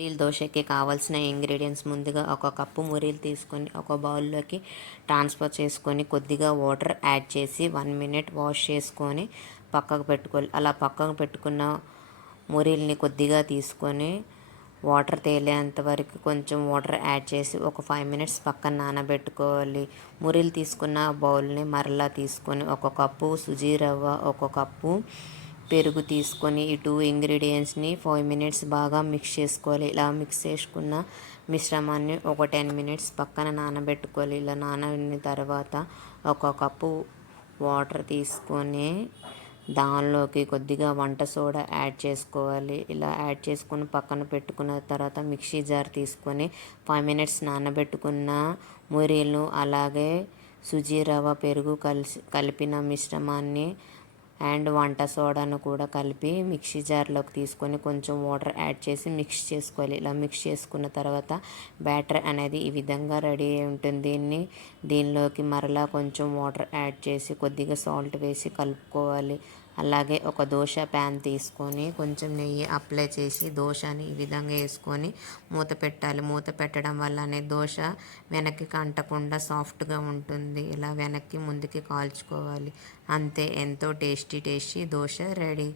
పూరీల దోశకి కావాల్సిన ఇంగ్రీడియంట్స్ ముందుగా ఒక కప్పు మురీలు తీసుకొని ఒక బౌల్లోకి ట్రాన్స్ఫర్ చేసుకొని కొద్దిగా వాటర్ యాడ్ చేసి వన్ మినిట్ వాష్ చేసుకొని పక్కకు పెట్టుకోవాలి. అలా పక్కకు పెట్టుకున్న మురీల్ని కొద్దిగా తీసుకొని వాటర్ తేలేంత వరకు కొంచెం వాటర్ యాడ్ చేసి ఒక ఫైవ్ మినిట్స్ పక్కన నానబెట్టుకోవాలి. మురీలు తీసుకున్న బౌల్ని మరలా తీసుకొని ఒక కప్పు సుజీ రవ్వ ఒక కప్పు పెరుగు తీసుకొని ఈ టూ ఇంగ్రీడియంట్స్ని ఫైవ్ మినిట్స్ బాగా మిక్స్ చేసుకోవాలి. ఇలా మిక్స్ చేసుకున్న మిశ్రమాన్ని ఒక టెన్ మినిట్స్ పక్కన నానబెట్టుకోవాలి. ఇలా నానబడిన తర్వాత ఒక కప్పు వాటర్ తీసుకొని దానిలోకి కొద్దిగా వంట సోడా యాడ్ చేసుకోవాలి. ఇలా యాడ్ చేసుకొని పక్కన పెట్టుకున్న తర్వాత మిక్సీ జార్ తీసుకొని ఫైవ్ మినిట్స్ నానబెట్టుకున్న మురీలు అలాగే సుజీ రవ్వ పెరుగు కలిసి కలిపిన మిశ్రమాన్ని అండ్ వంట సోడాను కూడా కలిపి మిక్సీ జార్లోకి తీసుకొని కొంచెం వాటర్ యాడ్ చేసి మిక్స్ చేసుకోవాలి. ఇలా మిక్స్ చేసుకున్న తర్వాత బ్యాటర్ అనేది ఈ విధంగా రెడీ అయి ఉంటుంది. దీన్ని దీనిలోకి మరలా కొంచెం వాటర్ యాడ్ చేసి కొద్దిగా సాల్ట్ వేసి కలుపుకోవాలి. అలాగే ఒక దోశ ప్యాన్ తీసుకొని కొంచెం నెయ్యి అప్లై చేసి దోశని ఈ విధంగా వేసుకొని మూత పెట్టాలి. మూత పెట్టడం వల్లనే దోశ వెనక్కి కంటకుండా సాఫ్ట్గా ఉంటుంది. ఇలా వెనక్కి ముందుకి కాల్చుకోవాలి. అంతే. ఎంతో టేస్టీ టేస్టీ దోశ రెడీ